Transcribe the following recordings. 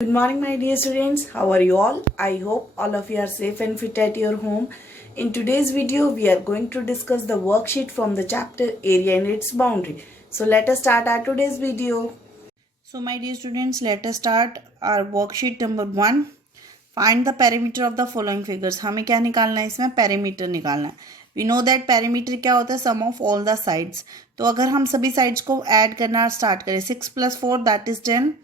Good morning, my dear students. How are you all? I hope all of you are safe and fit at your home. In today's video, we are going to discuss the worksheet from the chapter Area and its Boundary. So let us start our today's video. So my dear students, let us start our worksheet number 1. Find the perimeter of the following figures. हमें क्या निकालना है इसमें? perimeter निकालना है. We know that perimeter क्या होता है? Sum of all the sides. तो अगर हम सभी sides को add करना start करें, 6 plus 4 that is 10.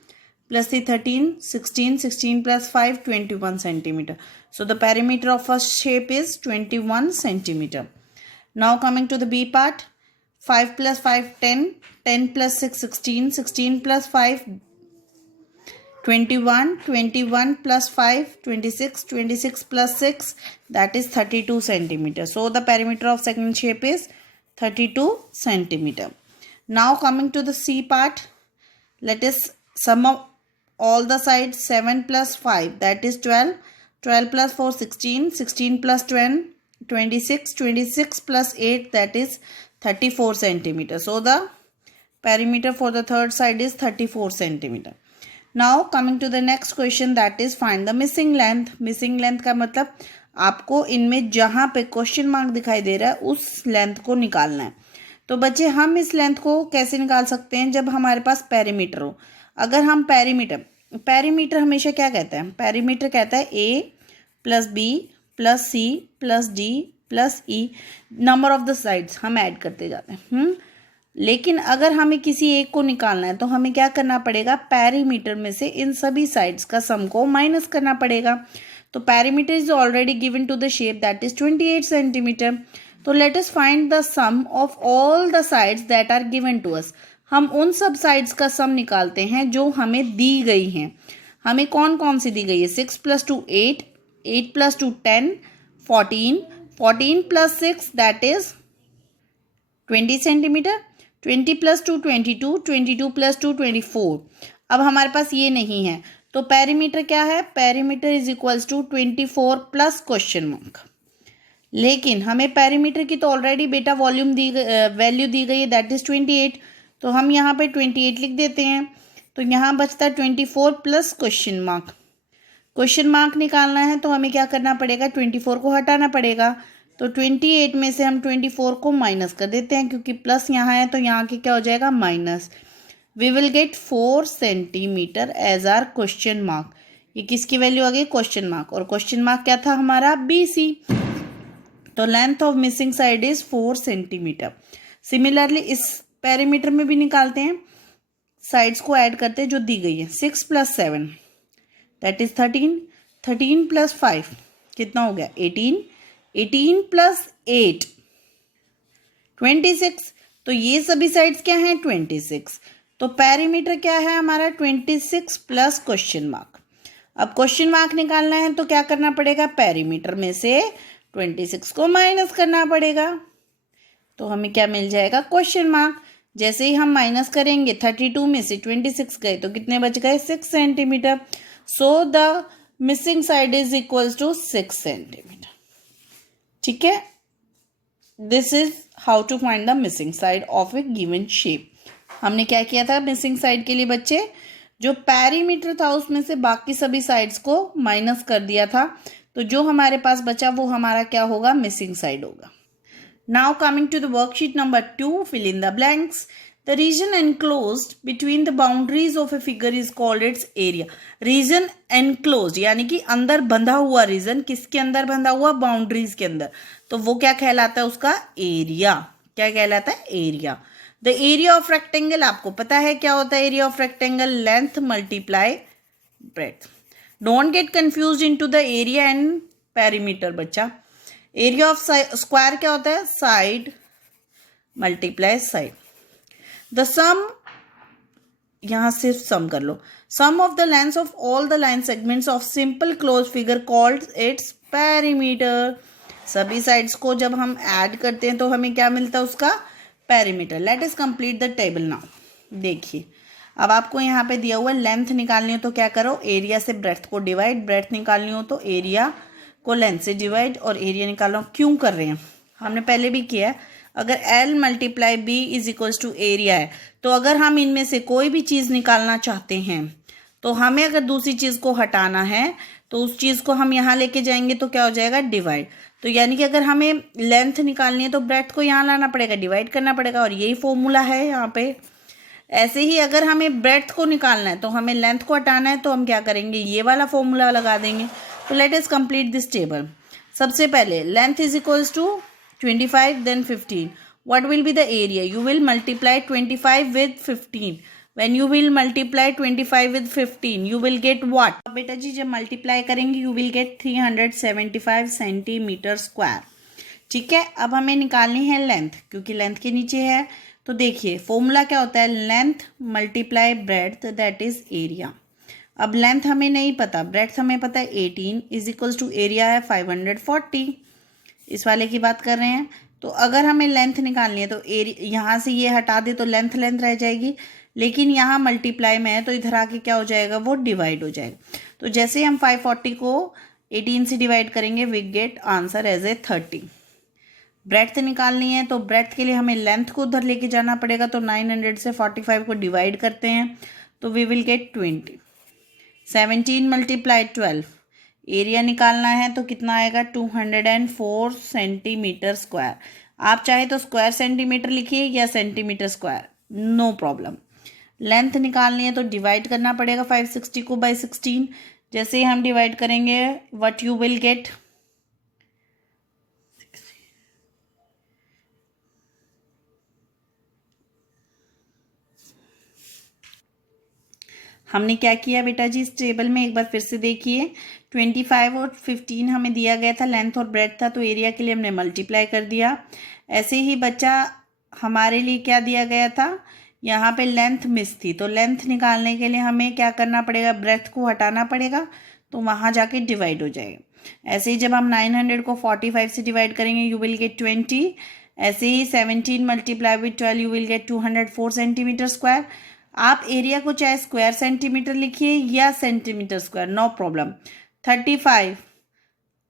Plus the 13, 16, 16 plus 5, 21 centimeter. So the perimeter of first shape is 21 centimeter. Now coming to the B part, 5 plus 5, 10, 10 plus 6, 16, 16 plus 5, 21, 21 plus 5, 26, 26 plus 6, that is 32 centimeter. So the perimeter of second shape is 32 centimeter. Now coming to the C part, let us sum up all the sides. 7 plus 5 that is 12, 12 plus 4 16, 16 plus 20, 26, 26 plus 8 that is 34 centimeter. So the perimeter for the third side is 34 centimeter. Now coming to the next question, that is find the missing length. Missing length का मतलब आपको इनमें जहाँ पे question mark दिखाई दे रहा है उस लेंथ को निकालना है. तो बच्चे हम इस लेंथ को कैसे निकाल सकते हैं? जब हमारे पास पेरीमीटर हो. अगर हम पेरीमीटर हमेशा क्या कहता है? पेरीमीटर कहता है A plus B plus C plus D plus E, number of the sides हम ऐड करते जाते हैं. लेकिन अगर हमें किसी एक को निकालना है तो हमें क्या करना पड़ेगा? पेरीमीटर में से इन सभी साइड्स का सम को माइनस करना पड़ेगा. तो perimeter is already given to the shape that is 28 centimetre. तो let us find the sum of all the sides that are given to us. हम उन सब साइड्स का सम निकालते हैं जो हमें दी गई हैं. हमें कौन कौन सी दी गई है? 6 plus 2 8, 8 plus 2 10, 14, 14 plus 6 that is 20 centimetre, 20 plus 2 22, 22 plus 2 24. अब हमारे पास ये नहीं है तो पेरीमीटर क्या है? Perimeter is equals to 24 plus question mark. लेकिन हमें पेरीमीटर की तो ऑलरेडी बेटा वैल्यू दी गई है दैट इज 28. तो हम यहाँ पे 28 लिख देते हैं. तो यहाँ बचता 24 plus question mark. Question mark निकालना है तो हमें क्या करना पड़ेगा? 24 को हटाना पड़ेगा. तो 28 में से हम 24 को माइनस कर देते हैं क्योंकि प्लस यहाँ है तो यहाँ की क्या हो जाएगा? Minus. We will get 4 centimetre as our question mark. ये किसकी वैल्यू आ गई? Question mark. और क्वेश्चन मार्क क्या था हमारा? BC. तो length of missing side is 4 centimetre. Similarly इस पेरीमीटर में भी निकालते हैं, साइड्स को ऐड करते हैं जो दी गई है. 6 प्लस 7 दैट इज 13, 13 प्लस 5 कितना हो गया? 18, 18 प्लस 8 26. तो ये सभी साइड्स क्या हैं? 26. तो पेरीमीटर क्या है हमारा? 26 प्लस क्वेश्चन मार्क. अब क्वेश्चन मार्क निकालना है तो क्या करना पड़ेगा? पेरीमीटर में से 26 को माइनस करना पड़ेगा. तो हमें क्या मिल जाएगा? Question mark. जैसे ही हम माइनस करेंगे 32 में से 26 गए तो कितने बच गए? 6 centimetre. So the missing side is equals to 6 centimetre. ठीक है, this is how to find the missing side of a given shape. हमने क्या किया था मिसिंग साइड के लिए बच्चे? जो पेरीमीटर था उसमें से बाकी सभी साइड्स को माइनस कर दिया था. तो जो हमारे पास बचा वो हमारा क्या होगा? मिसिंग साइड होगा. Now coming to the worksheet number 2, fill in the blanks. The region enclosed between the boundaries of a figure is called its area. Region enclosed यानी कि अंदर बंधा हुआ. रीजन किसके अंदर बंधा हुआ? बाउंड्रीज के अंदर. तो वो क्या कहलाता है? उसका एरिया. क्या कहलाता है? Area. The area of rectangle आपको पता है क्या होता है? Area of rectangle length multiply breadth. Don't get confused into the area and perimeter बच्चा. एरिया ऑफ स्क्वायर क्या होता है? Side multiply side. The sum, यहां सिर्फ सम कर लो. Sum of the length of all the line segments of simple close figure called its perimeter. सभी sides को जब हम ऐड करते हैं तो हमें क्या मिलता है? उसका perimeter. Late us complete the table now. देखिए अब आपको यहाँ पे दिया हुआ लेंथ निकालनी हो तो क्या करो? एरिया से ब्रेड्थ को डिवाइड. ब्रेड्थ निकालनी हो तो एरिया को लेंथ से डिवाइड और एरिया निकालो. क्यों कर रहे हैं? हमने पहले भी किया है. अगर L multiply B is equals to area है तो अगर हम इनमें से कोई भी चीज़ निकालना चाहते हैं तो हमें अगर दूसरी चीज़ को हटाना है तो उस चीज़ को हम यहाँ लेके जाएंगे तो क्या हो जाएगा, डिवाइड। तो यानी कि अगर हमें लेंथ निकालनी है तो ब्रेड्थ को यहाँ लाना पड़ेगा, डिवाइड करना पड़ेगा, और यही फॉर्मूला है यहाँ पे। ऐसे ही अगर हमें ब्रेड्थ को निकालना है तो हमें लेंथ को हटाना है, तो हम क्या करेंगे, ये वाला फॉर्मूला लगा देंगे। तो let us complete this table. सबसे पहले length is equals to 25 then 15. What will be the area? You will multiply 25 with 15. When you will multiply 25 with 15, you will get what? बेटा जी जब मल्टीप्लाई करेंगे you will get 375 centimetre square. ठीक है, अब हमें निकालनी है लेंथ, क्योंकि लेंथ के नीचे है। तो देखिए फॉर्मूला क्या होता है, length multiply breadth that is area. अब लेंथ हमें नहीं पता, ब्रेड्थ हमें पता है 18 इज इक्वल्स टू एरिया है 540, इस वाले की बात कर रहे हैं। तो अगर हमें लेंथ निकालनी है तो एरिया यहाँ से ये हटा दे तो लेंथ रह जाएगी, लेकिन यहाँ मल्टीप्लाई में है तो इधर आके क्या हो जाएगा, वो डिवाइड हो जाएगा। तो जैसे ही हम 540 को 18 से डिवाइड करेंगे we get answer as a 30। Breadth निकालनी है तो ब्रेड्थ के लिए हमें लेंथ को उधर लेके जाना पड़ेगा, तो 900 से 45 को डिवाइड करते हैं तो we will get 20। 17 multiply 12, area निकालना है तो कितना आएगा, 204 सेंटीमीटर स्क्वायर। आप चाहे तो स्क्वायर सेंटीमीटर लिखिए या centimetre square, no problem. Length निकालनी है तो डिवाइड करना पड़ेगा 560 को बाय 16। जैसे ही हम डिवाइड करेंगे व्हाट यू विल गेट, हमने क्या किया बेटा जी, इस टेबल में एक बार फिर से देखिए, 25 और 15 हमें दिया गया था, लेंथ और ब्रेड्थ था, तो एरिया के लिए हमने मल्टीप्लाई कर दिया। ऐसे ही बच्चा हमारे लिए क्या दिया गया था, यहाँ पे लेंथ मिस थी, तो लेंथ निकालने के लिए हमें क्या करना पड़ेगा, ब्रेड्थ को हटाना पड़ेगा, तो वहाँ जाके डिवाइड हो जाएगा। ऐसे ही जब हम 900 को 45 से डिवाइड करेंगे यू विल गेट 20। ऐसे ही 17 multiply with 12 you will gate 204 centimetre square. आप एरिया को चाहे स्क्वायर सेंटीमीटर लिखिए या सेंटीमीटर स्क्वायर, नो प्रॉब्लम। 35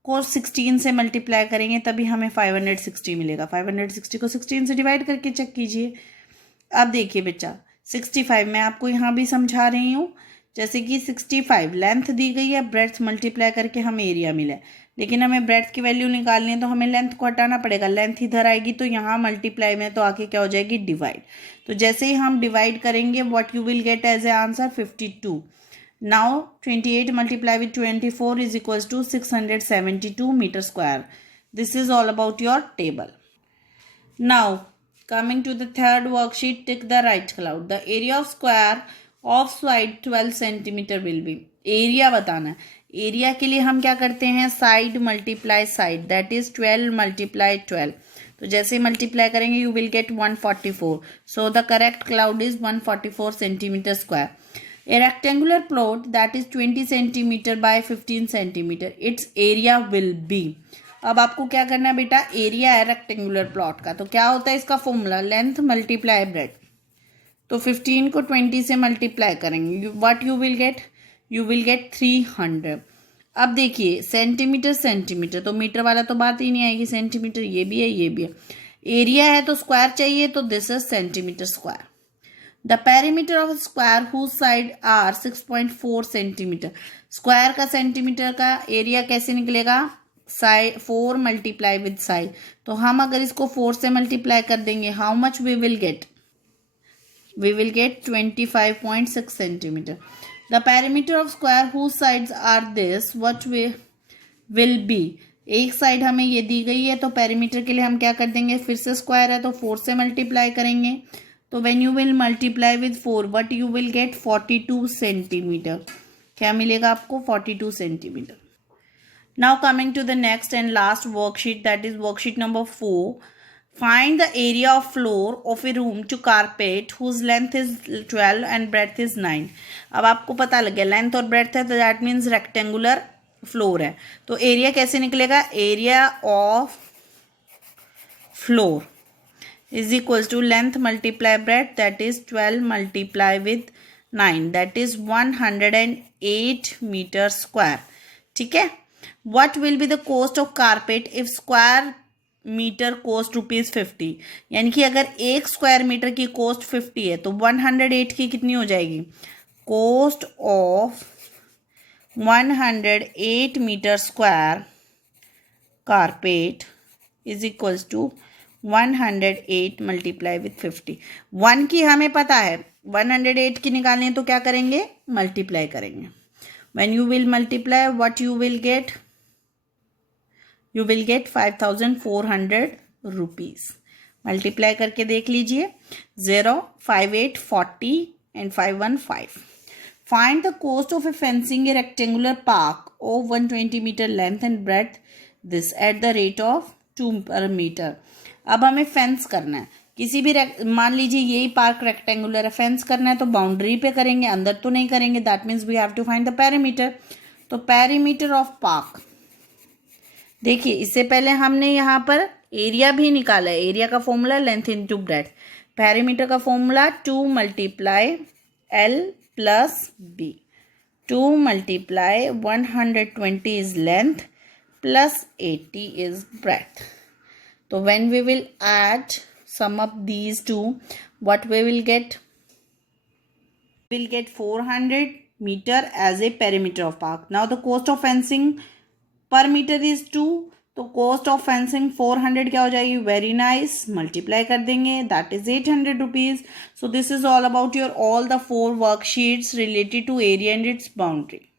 को 16 से मल्टीप्लाई करेंगे तभी हमें 560 मिलेगा। 560 को 16 से डिवाइड करके चेक कीजिए। अब देखिए बच्चा 65 मैं आपको यहाँ भी समझा रही हूँ, जैसे कि 65 लेंथ दी गई है, ब्रेड्थ मल्टीप्लाई करके हमें एरिया मिला है, लेकिन हमें ब्रेड्थ की वैल्यू निकालनी है तो हमें लेंथ को हटाना पड़ेगा। लेंथ इधर आएगी तो यहाँ मल्टीप्लाई में तो आके क्या हो जाएगी, डिवाइड। तो जैसे ही हम डिवाइड करेंगे what you will get as a answer 52। Now 28 multiply with 24 is equals to 672 metre square. This is all about your table. Now coming to the third worksheet, tick the right cloud. The area of square of side 12 centimetre will be, area बताना है। Area के लिए हम क्या करते हैं, side multiply side, that is 12 multiply 12। तो जैसे मल्टीप्लाई करेंगे you will gate 144। So the correct cloud is 144 centimetre square. A rectangular plot that is 20 centimetre bye 15 centimetre, it's area will be. अब आपको क्या करना है बेटा, एरिया है रेक्टेंगुलर प्लॉट का, तो क्या होता है इसका फॉर्मूला, लेंथ मल्टीप्लाई ब्रेड्थ। तो 15 को 20 से मल्टीप्लाई करेंगे what you will gate, you will gate 300। अब देखिए सेंटीमीटर सेंटीमीटर, तो मीटर वाला तो बात ही नहीं आएगी, सेंटीमीटर ये भी है ये भी है। एरिया है तो स्क्वायर चाहिए, तो this is centimetre square. The perimeter of square whose side are 6.4 centimetre. Square का सेंटीमीटर का एरिया कैसे निकलेगा, साइड 4 मल्टीप्लाई विद साइड। तो हम अगर इसको 4 से मल्टीप्लाई कर देंगे how much we will get, we will get 25.6 centimetre. The perimeter of square whose sides are this what will be. एक साइड हमें ये दी गई है तो पेरीमीटर के लिए हम क्या कर देंगे, फिर से स्क्वायर है तो 4 से मल्टीप्लाई करेंगे, तो when you will multiply with 4 but you will gate 42 centimetre. क्या मिलेगा आपको, 42 centimetre. Now coming to the next and last worksheet, that is worksheet number 4. Find the area of floor of a room to carpet whose length is 12 and breadth is 9. अब आपको पता लग गया length और breadth है तो that means rectangular floor है, तो एरिया कैसे निकलेगा, area of floor is equals to length multiply breadth that is 12 multiply with 9 that is 108 metre square. ठीक है। What will be the cost of carpet if square meter cost ₹50? यानी कि अगर एक स्क्वायर मीटर की cost 50 है तो 108 की कितनी हो जाएगी, cost of 108 meter square carpet is equals to 108 multiply with 50. 1 की हमें पता है, 108 की निकालनी है तो क्या करेंगे, मल्टीप्लाई करेंगे. When you will multiply, what you will get? You will get 5,400 rupees. Multiply करके देख लीजिए. 0, 5, 8, 40 and 5, 1, 5. Find the cost of a fencing a rectangular park of 120 meter length and breadth. This at the rate of 2 per meter. अब हमें fence करना है. किसी भी मान लीजिए यही पार्क रेक्टेंगुलर है, फेंस करना है तो बाउंड्री पे करेंगे, अंदर तो नहीं करेंगे. That means we have to find the perimeter. तो पेरीमीटर ऑफ पार्क, देखिए इससे पहले हमने यहाँ पर एरिया भी निकाला है. एरिया का formula length into breadth. Perimeter का formula 2 multiply L plus B. 2 multiply 120 is length plus 80 is breadth. So when we will add sum up these two, what we will get? We will get 400 meter as a perimeter of park. Now the cost of fencing per meter is 2. तो cost of fencing 400 क्या हो जाएगी, very nice, multiply कर देंगे, that is 800 rupees. So this is all about your all the 4 worksheets related to area and its boundary.